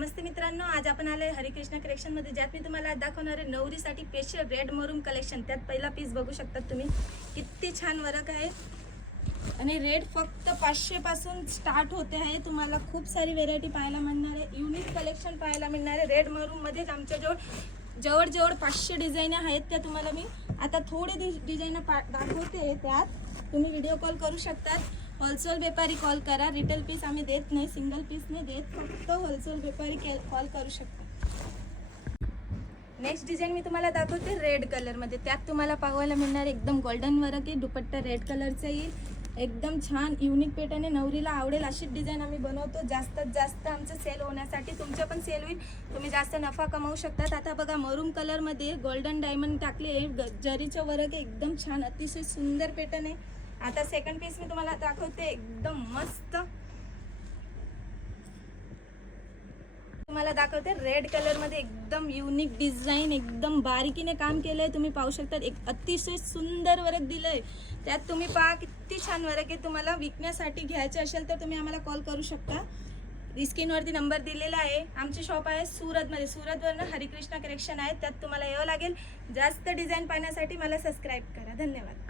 नमस्ते मित्रांनो, आज आपण आले हरिकृष्ण कलेक्शन मध्ये, ज्यात मी तुम्हाला दाखवणार आहे नवरीसाठी स्पेशल रेड मरून कलेक्शन। त्यात पहिला पीस बघू शकता तुम्ही, किती छान वर्क आहे आणि रेट फक्त 500 पासून स्टार्ट होते आहे। तुम्हाला खूप सारी व्हेरायटी पाहायला मिळणार आहे, युनिक कलेक्शन पाहायला मिळणार आहे। रेड मरून मध्ये आमच्या जवळ 500 डिझाईन आहेत, त्या तुम्हाला मी आता थोडे डिझाईन दाखवते। त्यात तुम्ही व्हिडिओ कॉल करू शकतात। होलसेल व्यापारी कॉल करा, रिटेल पीस आम्ही देत नाही, सिंगल पीस नाही देत, फक्त होलसेल व्यापारी कॉल करू शकता। नेक्स्ट डिझाईन मी तुम्हाला दाखवते रेड कलर मध्ये। त्यात तुम्हाला पाहायला मिळणार एकदम गोल्डन वर्क आहे, दुपट्टा रेड कलरचा येईल, एकदम छान युनिक पॅटर्न आहे। नवरीला आवडेल अशी डिझाईन आम्ही बनवतो। जास्तीत जास्त आमचं सेल होण्यासाठी, तुमचं पण सेल होईल, तुम्ही जास्त नफा कमावू शकतात। आता बघा मरून कलर मध्ये गोल्डन डायमंड टाकले, जरीचं वर्क आहे, एकदम छान अतिशय सुंदर पॅटर्न आहे। आता सेकंड पीस मी तुम्हाला दाखवते, एकदम मस्त तुम्हाला दाखवते रेड कलर मध्ये, एकदम युनिक डिझाईन, एकदम बारीकीने काम केलंय, तुम्ही पाहू शकता। एक अतिशय सुंदर वर्क दिलंय, त्यात तुम्ही पहा किती छान वर्क आहे। तुम्हाला विकण्यासाठी घ्यायचे असेल तर तुम्ही आम्हाला कॉल करू शकता, स्क्रीनवरती नंबर दिलेला आहे। आमची शॉप आहे सुरतमध्ये, सुरतवरनं हरिकृष्ण कलेक्शन आहे, त्यात तुम्हाला यावं लागेल। जास्त डिझाईन पाहण्यासाठी मला सबस्क्राईब करा। धन्यवाद।